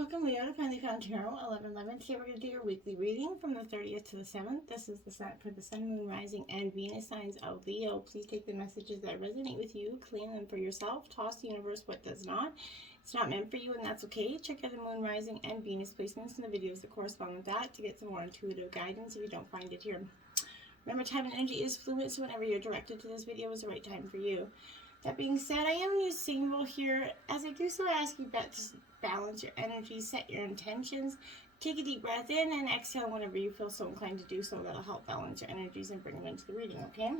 Welcome, Leo, to Finally Found Tarot 1111. Today we're going to do your weekly reading from the 30th to the 7th. This is the set for the Sun, Moon, Rising, and Venus signs of Leo. Please take the messages that resonate with you, claim them for yourself, toss the universe what does not. It's not meant for you, and that's okay. Check out the Moon, Rising, and Venus placements in the videos that correspond with that to get some more intuitive guidance if you don't find it here. Remember, time and energy is fluid, so whenever you're directed to this video is the right time for you. That being said, I am using symbol here. As I do so, I ask you to balance your energy, set your intentions, take a deep breath in, and exhale whenever you feel so inclined to do so. That'll help balance your energies and bring them into the reading, okay?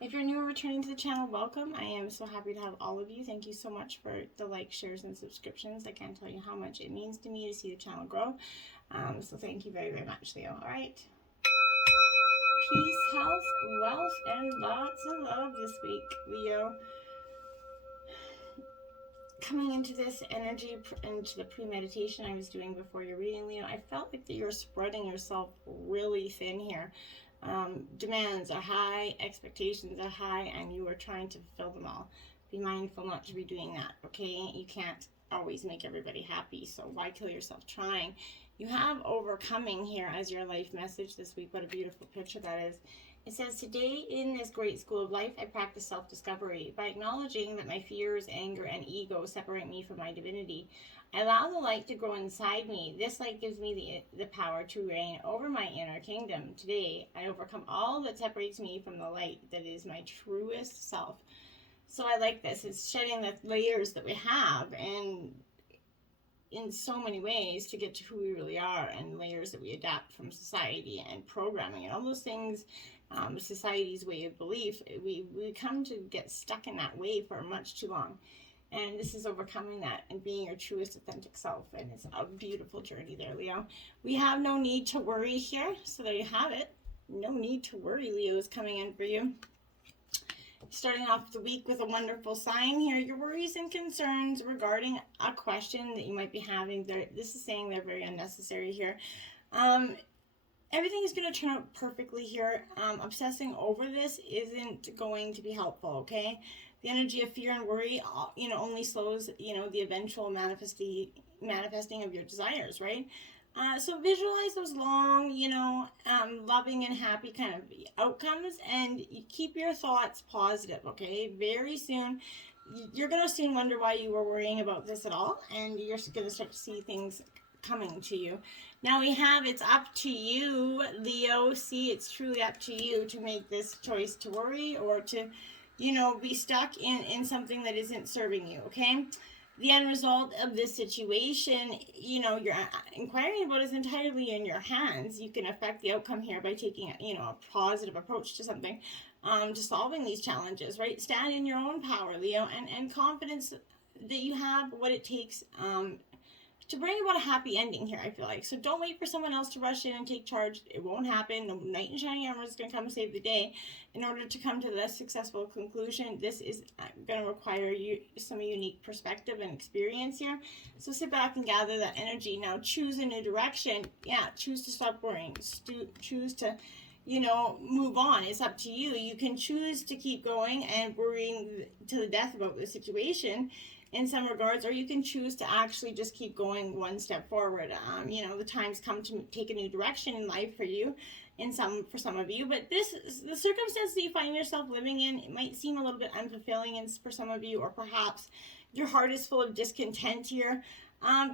If you're new or returning to the channel, welcome. I am so happy to have all of you. Thank you so much for the likes, shares, and subscriptions. I can't tell you how much it means to me to see the channel grow. So thank you very, very much, Leo. All right. Peace, health, wealth, and lots of love this week, Leo. Coming into this energy, into the pre-meditation I was doing before your reading, Leo, I felt like that you're spreading yourself really thin here. Demands are high, expectations are high, and you are trying to fulfill them all. Be mindful not to be doing that, okay? You can't always make everybody happy, so why kill yourself trying? You have overcoming here as your life message this week. What a beautiful picture that is. It says, today in this great school of life, I practice self-discovery. By acknowledging that my fears, anger, and ego separate me from my divinity, I allow the light to grow inside me. This light gives me the power to reign over my inner kingdom. Today, I overcome all that separates me from the light that is my truest self. So I like this. It's shedding the layers that we have, and in so many ways to get to who we really are, and layers that we adapt from society and programming and all those things, society's way of belief. We come to get stuck in that way for much too long. And this is overcoming that and being your truest authentic self. And it's a beautiful journey there, Leo. We have no need to worry here. So there you have it. No need to worry, Leo, is coming in for you. Starting off the week with a wonderful sign here. Your worries and concerns regarding a question that you might be having, this is saying they're very unnecessary here. Everything is going to turn out perfectly here. Obsessing over this isn't going to be helpful, okay? The energy of fear and worry, only slows, the eventual manifesting of your desires, right? So visualize those long, loving and happy kind of outcomes, and you keep your thoughts positive, okay? Very soon, you're going to soon wonder why you were worrying about this at all, and you're going to start to see things coming to you. Now we have, it's up to you, Leo. See, it's truly up to you to make this choice to worry or to, be stuck in something that isn't serving you, okay? The end result of this situation, you're inquiring about is entirely in your hands. You can affect the outcome here by taking, a positive approach to something, to solving these challenges, right? Stand in your own power, Leo, and confidence that you have what it takes, to bring about a happy ending here, I feel like. So don't wait for someone else to rush in and take charge. It won't happen. No knight in shining armor is going to come save the day. In order to come to the successful conclusion, this is going to require some unique perspective and experience here. So sit back and gather that energy. Now choose a new direction. Yeah, choose to stop worrying. Choose to, move on. It's up to you. You can choose to keep going and worrying to the death about the situation in some regards, or you can choose to actually just keep going one step forward. The time's come to take a new direction in life for you, for some of you, but the circumstance that you find yourself living in, it might seem a little bit unfulfilling for some of you, or perhaps your heart is full of discontent here.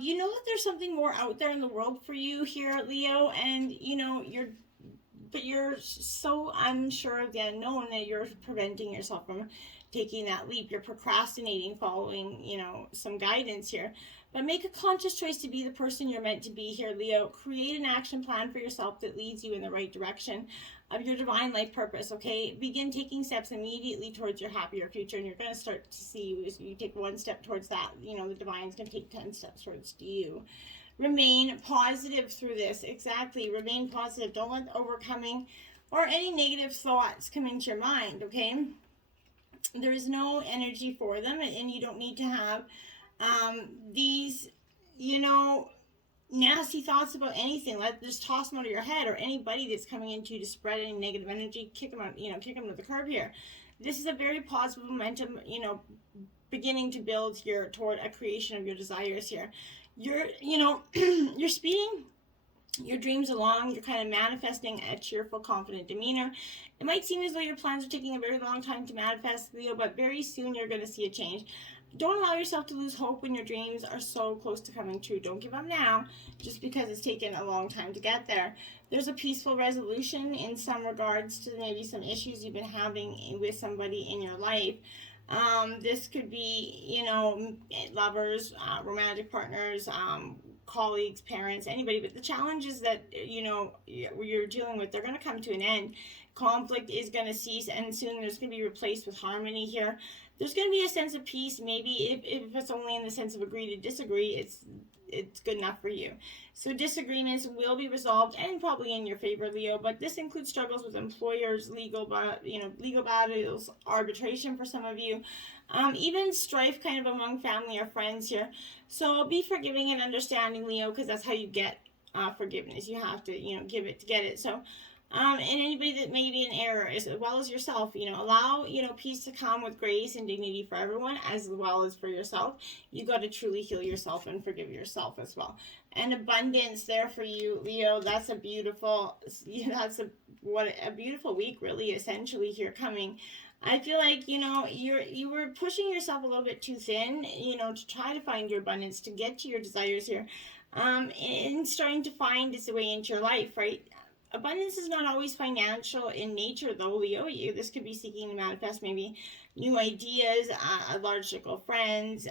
You know that there's something more out there in the world for you here, Leo, and you're so unsure of the unknown that you're preventing yourself from taking that leap. You're procrastinating, following, some guidance here. But make a conscious choice to be the person you're meant to be here, Leo. Create an action plan for yourself that leads you in the right direction of your divine life purpose, okay? Begin taking steps immediately towards your happier future, and you're going to start to see, as you take one step towards that, the divine's going to take 10 steps towards you. Remain positive through this. Exactly. Remain positive. Don't let overcoming or any negative thoughts come into your mind, okay? There is no energy for them, and you don't need to have these, nasty thoughts about anything. Just toss them out of your head, or anybody that's coming into you to spread any negative energy, kick them out, kick them to the curb here. This is a very positive momentum, beginning to build here toward a creation of your desires here. You're, you're speeding your dreams along. You're kind of manifesting a cheerful, confident demeanor. It might seem as though your plans are taking a very long time to manifest, Leo, but very soon you're going to see a change. Don't allow yourself to lose hope when your dreams are so close to coming true. Don't give up now just because it's taken a long time to get there. There's a peaceful resolution in some regards to maybe some issues you've been having with somebody in your life. This could be, lovers, romantic partners, colleagues, parents, anybody, but the challenges that, you're dealing with, they're going to come to an end. Conflict is going to cease, and soon there's going to be replaced with harmony here. There's going to be a sense of peace, maybe if it's only in the sense of agree to disagree, it's good enough for you. So disagreements will be resolved and probably in your favor, Leo, but this includes struggles with employers, legal battles, arbitration for some of you, even strife kind of among family or friends here. So be forgiving and understanding, Leo, because that's how you get forgiveness. You have to, give it to get it. So and anybody that may be in error, as well as yourself, allow, peace to come with grace and dignity for everyone, as well as for yourself. You got to truly heal yourself and forgive yourself as well. And abundance there for you, Leo. That's a beautiful, a beautiful week, really, essentially here coming. I feel like, you were pushing yourself a little bit too thin, to try to find your abundance, to get to your desires here, and starting to find its way into your life, right? Abundance is not always financial in nature, though, Leo. This could be seeking to manifest maybe new ideas, a large circle of friends,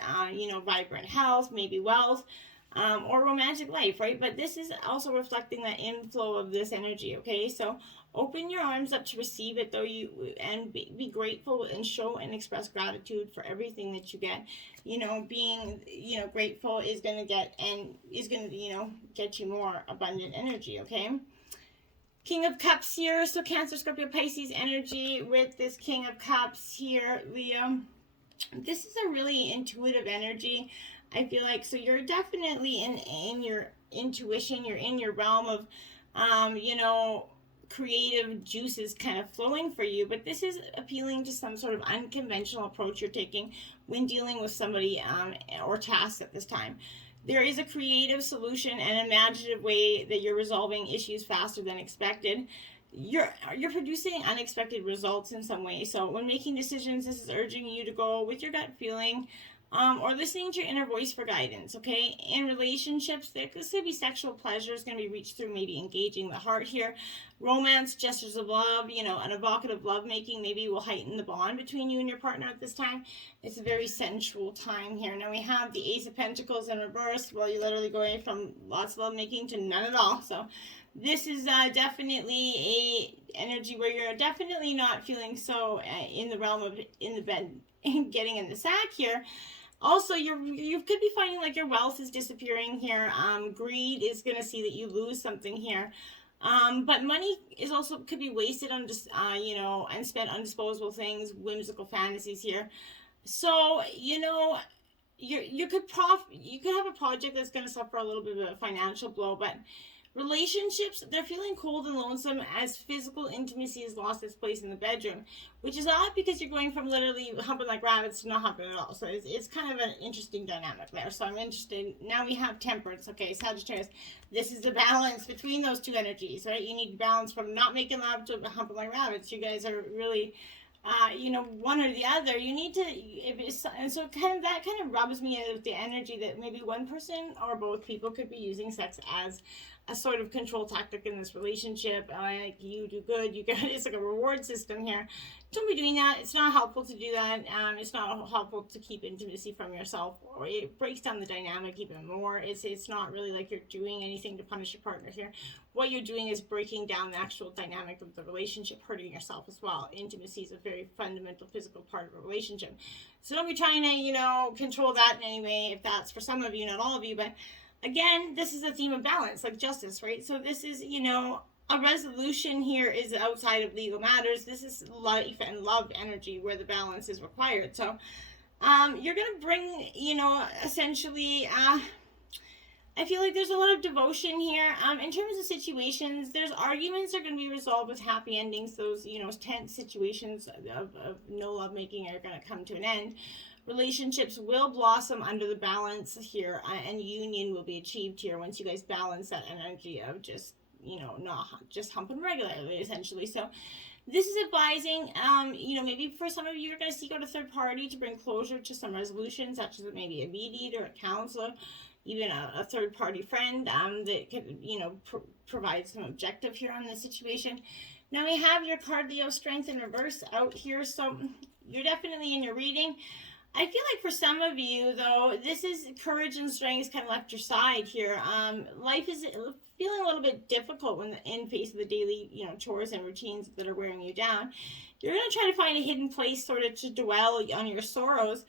vibrant health, maybe wealth, or romantic life, right? But this is also reflecting that inflow of this energy, okay? So open your arms up to receive it, though, and be grateful and show and express gratitude for everything that you get. Being, grateful is going to get you more abundant energy, okay? King of Cups here, so Cancer, Scorpio, Pisces energy with this King of Cups here, Leo. This is a really intuitive energy, I feel like. So you're definitely in your intuition, you're in your realm of, creative juices kind of flowing for you, but this is appealing to some sort of unconventional approach you're taking when dealing with somebody or tasks at this time. There is a creative solution and imaginative way that you're resolving issues faster than expected. You're producing unexpected results in some way. So when making decisions, this is urging you to go with your gut feeling, or listening to your inner voice for guidance, okay? In relationships, this could be sexual pleasure is going to be reached through maybe engaging the heart here. Romance, gestures of love, an evocative lovemaking maybe will heighten the bond between you and your partner at this time. It's a very sensual time here. Now we have the Ace of Pentacles in reverse. Well, you're literally going from lots of lovemaking to none at all. So this is definitely a energy where you're definitely not feeling so in the realm of in the bed getting in the sack here. Also, you could be finding like your wealth is disappearing here. Greed is going to see that you lose something here. But money is also could be wasted on just, and spent on disposable things, whimsical fantasies here. So, you could have a project that's going to suffer a little bit of a financial blow, but relationships, they're feeling cold and lonesome as physical intimacy has lost its place in the bedroom, which is odd because you're going from literally humping like rabbits to not humping at all. So it's kind of an interesting dynamic there. So I'm interested. Now we have Temperance. Okay, Sagittarius. This is the balance between those two energies, right? You need balance from not making love to humping like rabbits. You guys are really, one or the other. You need to, and so that kind of rubs me with the energy that maybe one person or both people could be using sex as a sort of control tactic in this relationship. Like, you do good, you get, it's like a reward system here. Don't be doing that. It's not helpful to do that. It's not helpful to keep intimacy from yourself, or it breaks down the dynamic even more. It's not really like you're doing anything to punish your partner here. What you're doing is breaking down the actual dynamic of the relationship, hurting yourself as well. Intimacy is a very fundamental physical part of a relationship. So don't be trying to, control that in any way, if that's for some of you, not all of you. But again, this is a theme of balance, like justice, right? So this is, a resolution here is outside of legal matters. This is life and love energy where the balance is required. So you're going to bring, essentially, I feel like there's a lot of devotion here. In terms of situations, there's arguments are going to be resolved with happy endings. Those, tense situations of no lovemaking are going to come to an end. Relationships will blossom under the balance here, and union will be achieved here once you guys balance that energy of just, not just humping regularly, essentially. So this is advising, maybe for some of you, you're going to seek out a third party to bring closure to some resolutions, such as maybe a mediator, a counselor, even a third party friend that could, provide some objective here on the situation. Now we have your card Leo Strength in reverse out here, so you're definitely in your reading. I feel like for some of you, though, this is courage and strength kind of left your side here. Life is feeling a little bit difficult when in face of the daily, chores and routines that are wearing you down. You're going to try to find a hidden place sort of to dwell on your sorrows.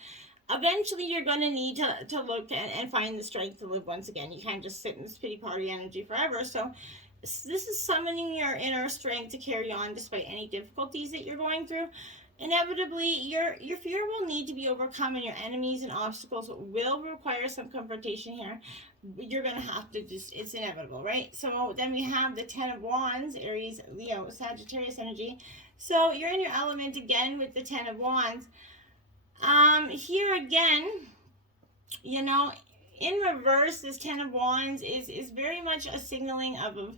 Eventually, you're going to need to look and find the strength to live once again. You can't just sit in this pity party energy forever. So this is summoning your inner strength to carry on despite any difficulties that you're going through. Inevitably, your fear will need to be overcome, and your enemies and obstacles will require some confrontation here. You're going to have to it's inevitable, right? So then we have the 10 of Wands, Aries, Leo, Sagittarius energy. So you're in your element again with the 10 of Wands. Here again, in reverse, this 10 of Wands is very much a signaling of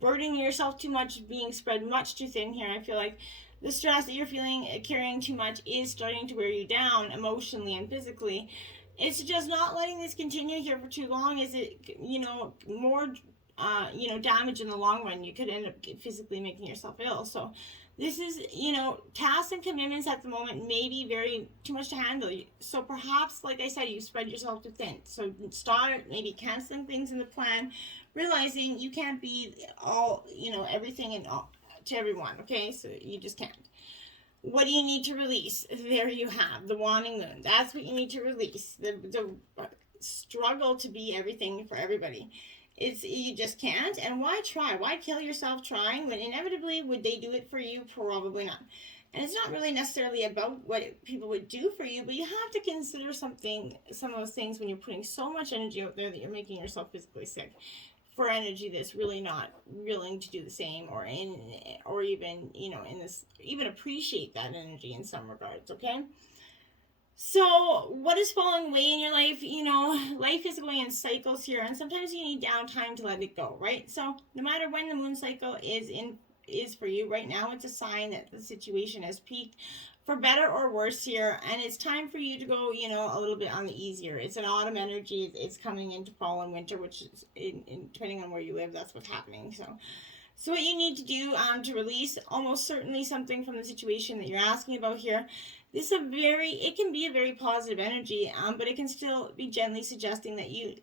burdening yourself too much, being spread much too thin here. I feel like the stress that you're feeling, carrying too much, is starting to wear you down emotionally and physically. It's just not letting this continue here for too long. Is it, more, damage in the long run? You could end up physically making yourself ill. So this is, tasks and commitments at the moment may be very too much to handle. So perhaps, like I said, you spread yourself too thin. So start maybe canceling things in the plan, realizing you can't be all, everything and all to everyone, okay? So you just can't. What do you need to release? There you have the Waning Moon. That's what you need to release. The struggle to be everything for everybody. You just can't. And why try? Why kill yourself trying when inevitably would they do it for you? Probably not. And it's not really necessarily about what people would do for you, but you have to consider some of those things when you're putting so much energy out there that you're making yourself physically sick for energy that's really not willing to do the same, or even in this, even appreciate that energy in some regards. Okay, so what is falling away in your life? Life is going in cycles here, and sometimes you need downtime to let it go, right? So no matter when the moon cycle is for you right now, it's a sign that the situation has peaked, for better or worse here, and it's time for you to go, a little bit on the easier. It's an autumn energy. It's coming into fall and winter, which is, depending on where you live, that's what's happening. So what you need to do to release almost certainly something from the situation that you're asking about here. It can be a very positive energy, but it can still be gently suggesting that you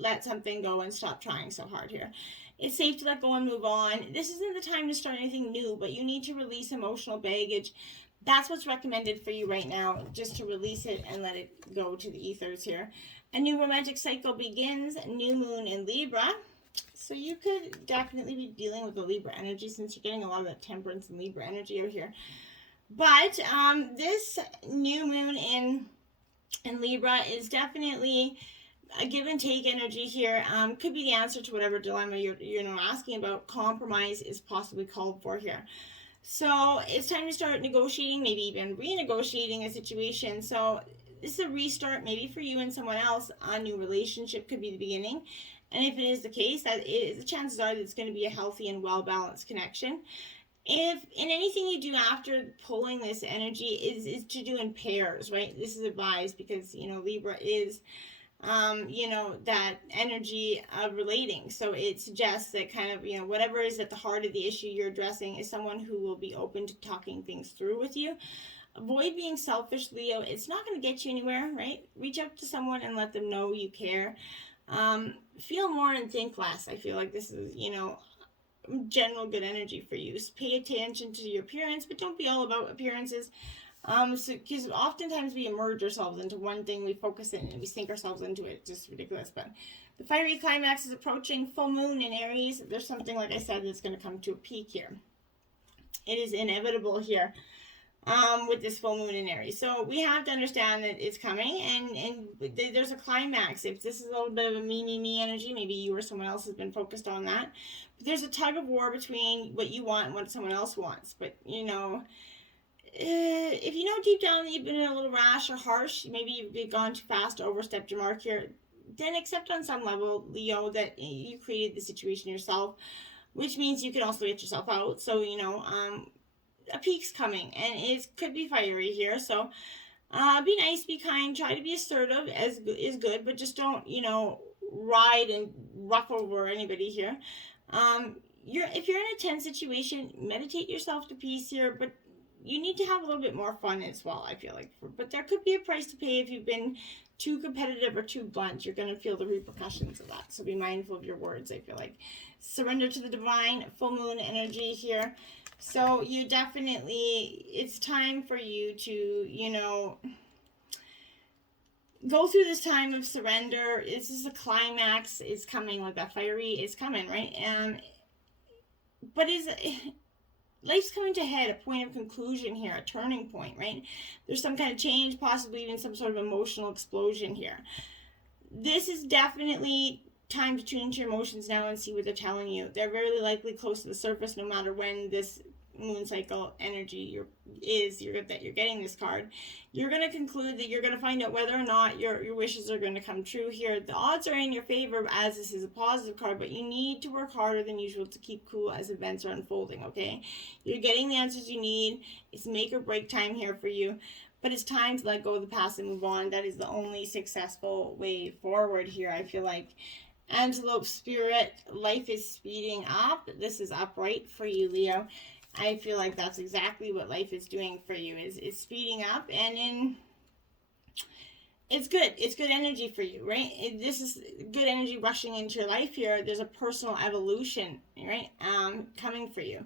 let something go and stop trying so hard here. It's safe to let go and move on. This isn't the time to start anything new, but you need to release emotional baggage. That's what's recommended for you right now, just to release it and let it go to the ethers here. A new romantic cycle begins, new moon in Libra. So you could definitely be dealing with the Libra energy, since you're getting a lot of that Temperance and Libra energy out here. But this new moon in Libra is definitely a give and take energy here. Could be the answer to whatever dilemma you're asking about. Compromise is possibly called for here. So it's time to start negotiating, maybe even renegotiating a situation. So this is a restart, maybe for you and someone else. A new relationship could be the beginning. And if it is the case, the chances are that it's going to be a healthy and well-balanced connection. If in anything you do after pulling this energy is to do in pairs, right? This is advised because, Libra is, that energy of relating. So it suggests that kind of, whatever is at the heart of the issue you're addressing is someone who will be open to talking things through with you. Avoid being selfish, Leo. It's not going to get you anywhere, right? Reach out to someone and let them know you care. Feel more and think less. I feel like this is, general good energy for you. So pay attention to your appearance, but don't be all about appearances. Because oftentimes we immerse ourselves into one thing, we focus in and we sink ourselves into it. It's just ridiculous. But the fiery climax is approaching. Full moon in Aries. There's something, like I said, that's going to come to a peak here. It is inevitable here with this full moon in Aries. So we have to understand that it's coming, and there's a climax. If this is a little bit of a me energy, maybe you or someone else has been focused on that. But there's a tug of war between what you want and what someone else wants. But, if you know deep down that you've been a little rash or harsh, maybe you've gone too fast, overstepped your mark here, then accept on some level, Leo, that you created the situation yourself, which means you can also get yourself out. So, a peak's coming, and it could be fiery here. So, be nice, be kind, try to be assertive as is good, but just don't, ride and rough over anybody here. If you're in a tense situation, meditate yourself to peace here, but you need to have a little bit more fun as well, I feel like. But there could be a price to pay if you've been too competitive or too blunt. You're going to feel the repercussions of that. So be mindful of your words, I feel like. Surrender to the divine, full moon energy here. So you definitely, it's time for you to, go through this time of surrender. This is a climax is coming, like that fiery is coming, right? But life's coming to a head, a point of conclusion here, a turning point, right? There's some kind of change, possibly even some sort of emotional explosion here. This is definitely time to tune into your emotions now and see what they're telling you. They're very likely close to the surface no matter when this moon cycle energy that you're getting this card. You're going to conclude that you're going to find out whether or not your wishes are going to come true here. The odds are in your favor as this is a positive card, but you need to work harder than usual to keep cool as events are unfolding, okay? You're getting the answers you need. It's make or break time here for you, but it's time to let go of the past and move on. That is the only successful way forward here, I feel like. Antelope Spirit, life is speeding up. This is upright for you, Leo. I feel like that's exactly what life is doing for you, is speeding up, and it's good. It's good energy for you, right? This is good energy rushing into your life here. There's a personal evolution, right, coming for you.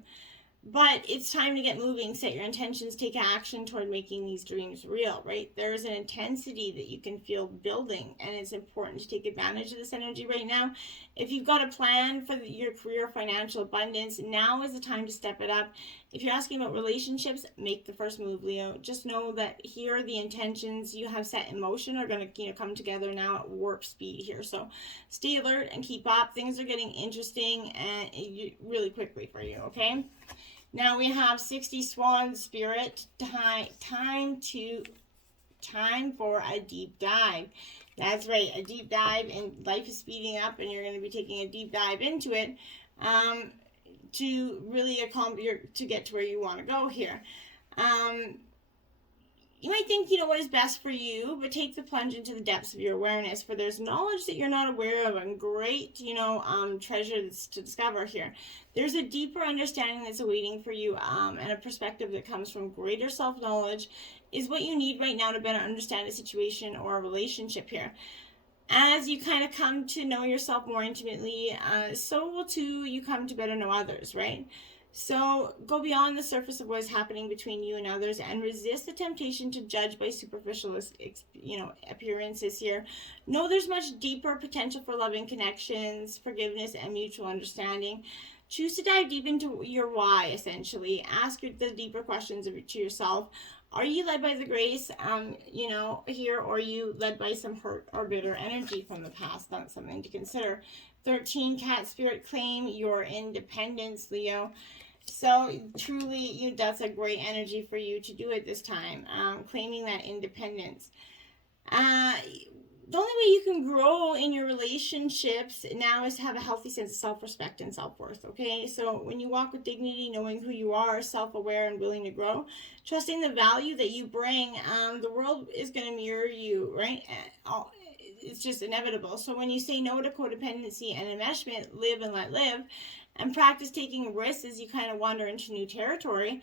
But it's time to get moving, set your intentions, take action toward making these dreams real, right? There's an intensity that you can feel building, and it's important to take advantage of this energy right now. If you've got a plan for your career, financial abundance, now is the time to step it up. If you're asking about relationships, make the first move, Leo. Just know that here the intentions you have set in motion are going to come together now at warp speed here. So stay alert and keep up. Things are getting interesting and really quickly for you, okay? Now we have 60 Swan Spirit, time for a deep dive. That's right, a deep dive, and life is speeding up, and you're going to be taking a deep dive into it to really to get to where you want to go here. You might think, what is best for you, but take the plunge into the depths of your awareness, for there's knowledge that you're not aware of, and great, treasures to discover here. There's a deeper understanding that's awaiting for you, and a perspective that comes from greater self-knowledge is what you need right now to better understand a situation or a relationship here. As you kind of come to know yourself more intimately, so will too you come to better know others, right? So go beyond the surface of what is happening between you and others, and resist the temptation to judge by superficial, appearances here. Know there's much deeper potential for loving connections, forgiveness, and mutual understanding. Choose to dive deep into your why, essentially. Ask the deeper questions to yourself. Are you led by the grace, here, or are you led by some hurt or bitter energy from the past? That's something to consider. 13, Cat Spirit, claim your independence, Leo. So truly, that's a great energy for you to do it this time, claiming that independence. The only way you can grow in your relationships now is to have a healthy sense of self-respect and self-worth, okay? So when you walk with dignity, knowing who you are, self-aware and willing to grow, trusting the value that you bring, the world is going to mirror you, right? It's just inevitable. So when you say no to codependency and enmeshment, live and let live, and practice taking risks as you kind of wander into new territory,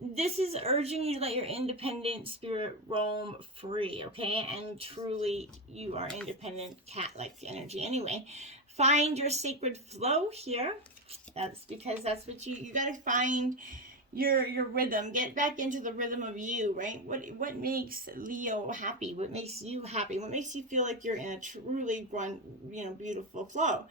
this is urging you to let your independent spirit roam free, okay? And truly, you are independent cat-like energy anyway. Find your sacred flow here. That's because that's what you got to find your rhythm. Get back into the rhythm of you, right? What makes Leo happy? What makes you happy? What makes you feel like you're in a truly beautiful flow?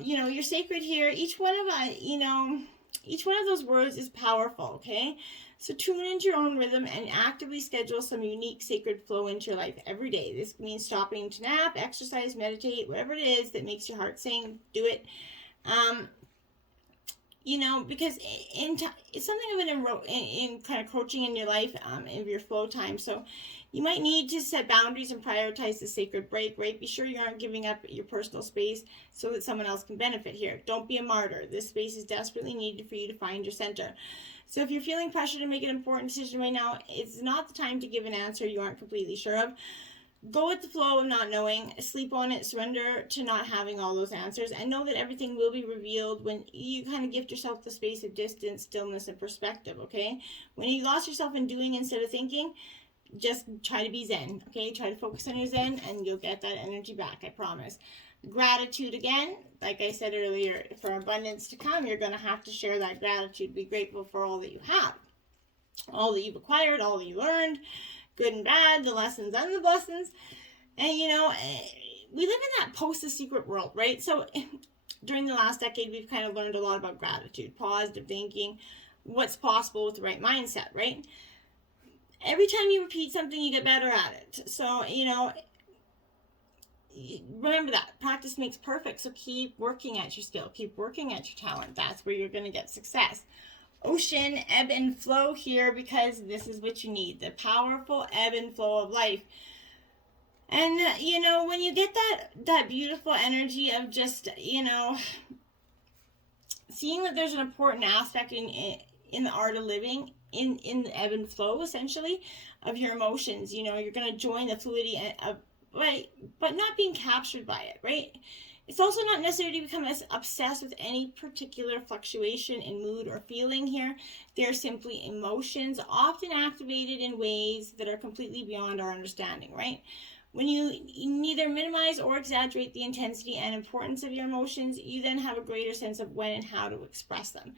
You're sacred here. Each one of those words is powerful, okay? So tune into your own rhythm and actively schedule some unique sacred flow into your life every day. This means stopping to nap, exercise, meditate, whatever it is that makes your heart sing, do it. because it's something of in kind of coaching in your life, in your flow time. So you might need to set boundaries and prioritize the sacred break, right? Be sure you aren't giving up your personal space so that someone else can benefit here. Don't be a martyr. This space is desperately needed for you to find your center. So if you're feeling pressure to make an important decision right now, it's not the time to give an answer you aren't completely sure of. Go with the flow of not knowing, sleep on it, surrender to not having all those answers, and know that everything will be revealed when you kind of gift yourself the space of distance, stillness, and perspective, okay? When you lost yourself in doing instead of thinking, just try to be zen, okay? Try to focus on your zen, and you'll get that energy back, I promise. Gratitude again, like I said earlier, for abundance to come, you're going to have to share that gratitude. Be grateful for all that you have, all that you've acquired, all that you learned, good and bad, the lessons and the blessings. And we live in that post the secret world, right? So during the last decade, we've kind of learned a lot about gratitude, positive thinking, what's possible with the right mindset, right? Every time you repeat something, you get better at it. So, remember that practice makes perfect. So keep working at your skill, keep working at your talent. That's where you're going to get success. Ocean ebb and flow here, because this is what you need, the powerful ebb and flow of life. And when you get that beautiful energy of just seeing that there's an important aspect in the art of living, in the ebb and flow essentially of your emotions, you're going to join the fluidity of, right, but not being captured by it, right? It's also not necessary to become as obsessed with any particular fluctuation in mood or feeling here. They're simply emotions, often activated in ways that are completely beyond our understanding, right? When you neither minimize or exaggerate the intensity and importance of your emotions, you then have a greater sense of when and how to express them.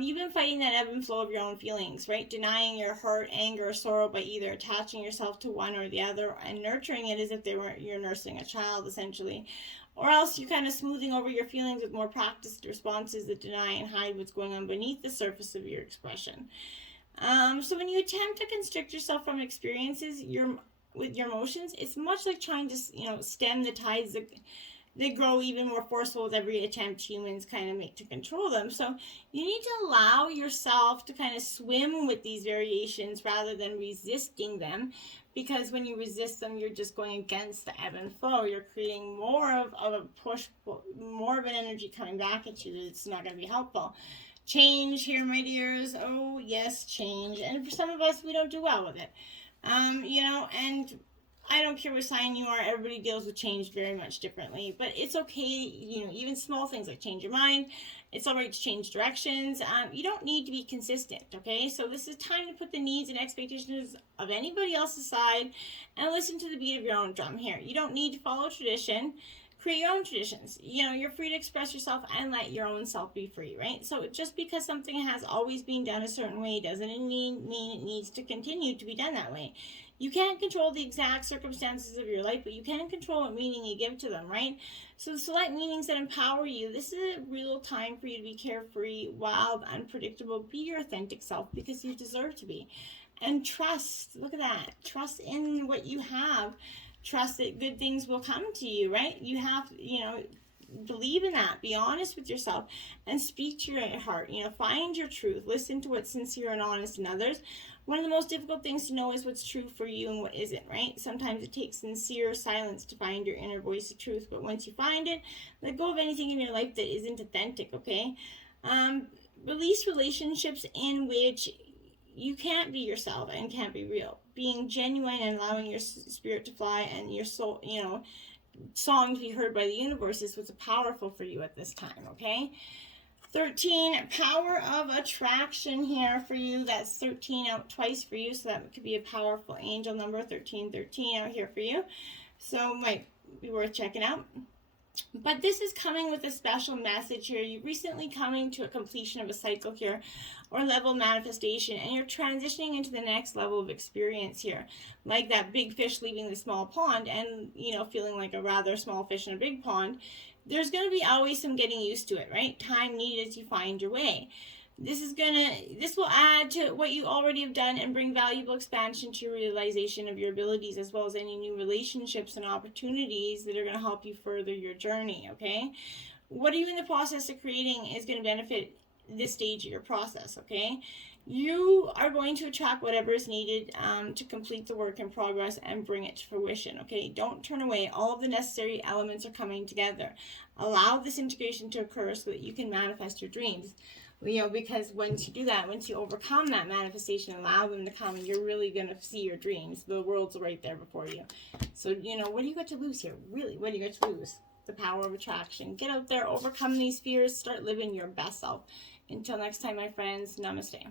You've been fighting that ebb and flow of your own feelings, right? Denying your hurt, anger, or sorrow by either attaching yourself to one or the other and nurturing it as if you're nursing a child, essentially. Or else you're kind of smoothing over your feelings with more practiced responses that deny and hide what's going on beneath the surface of your expression. So when you attempt to constrict yourself from experiences with your emotions, it's much like trying to stem the tides that they grow even more forceful with every attempt humans kind of make to control them. So you need to allow yourself to kind of swim with these variations rather than resisting them, because when you resist them, you're just going against the ebb and flow. You're creating more of a push, more of an energy coming back at you that's not going to be helpful. Change here, my dears. Oh yes, change. And for some of us, we don't do well with it. And I don't care what sign you are, everybody deals with change very much differently. But it's okay, even small things like change your mind. It's all right to change directions. You don't need to be consistent, okay? So this is time to put the needs and expectations of anybody else aside and listen to the beat of your own drum here. You don't need to follow tradition. Create your own traditions. You're free to express yourself and let your own self be free, right? So just because something has always been done a certain way doesn't mean it needs to continue to be done that way. You can't control the exact circumstances of your life, but you can control what meaning you give to them, right? So select meanings that empower you. This is a real time for you to be carefree, wild, unpredictable. Be your authentic self, because you deserve to be. And trust, look at that. Trust in what you have. Trust that good things will come to you, right? You have, believe in that. Be honest with yourself and speak to your heart. Find your truth. Listen to what's sincere and honest in others. One of the most difficult things to know is what's true for you and what isn't, right? Sometimes it takes sincere silence to find your inner voice of truth, but once you find it, let go of anything in your life that isn't authentic, okay? Release relationships in which you can't be yourself and can't be real. Being genuine and allowing your spirit to fly and your soul, song to be heard by the universe is what's powerful for you at this time, okay? 13, power of attraction here for you. That's 13 out twice for you, so that could be a powerful angel number. 1313 out here for you, so might be worth checking out. But this is coming with a special message here. You're recently coming to a completion of a cycle here, or level of manifestation, and you're transitioning into the next level of experience here, like that big fish leaving the small pond and feeling like a rather small fish in a big pond. There's going to be always some getting used to it, right? Time needed as you find your way. This will add to what you already have done and bring valuable expansion to your realization of your abilities, as well as any new relationships and opportunities that are going to help you further your journey, okay? What are you in the process of creating is going to benefit this stage of your process, okay? You are going to attract whatever is needed to complete the work in progress and bring it to fruition, okay? Don't turn away. All of the necessary elements are coming together. Allow this integration to occur so that you can manifest your dreams. Because once you do that, once you overcome that manifestation, allow them to come, you're really going to see your dreams. The world's right there before you. So, what do you got to lose here? Really, what do you got to lose? The power of attraction. Get out there, overcome these fears, start living your best self. Until next time, my friends, namaste.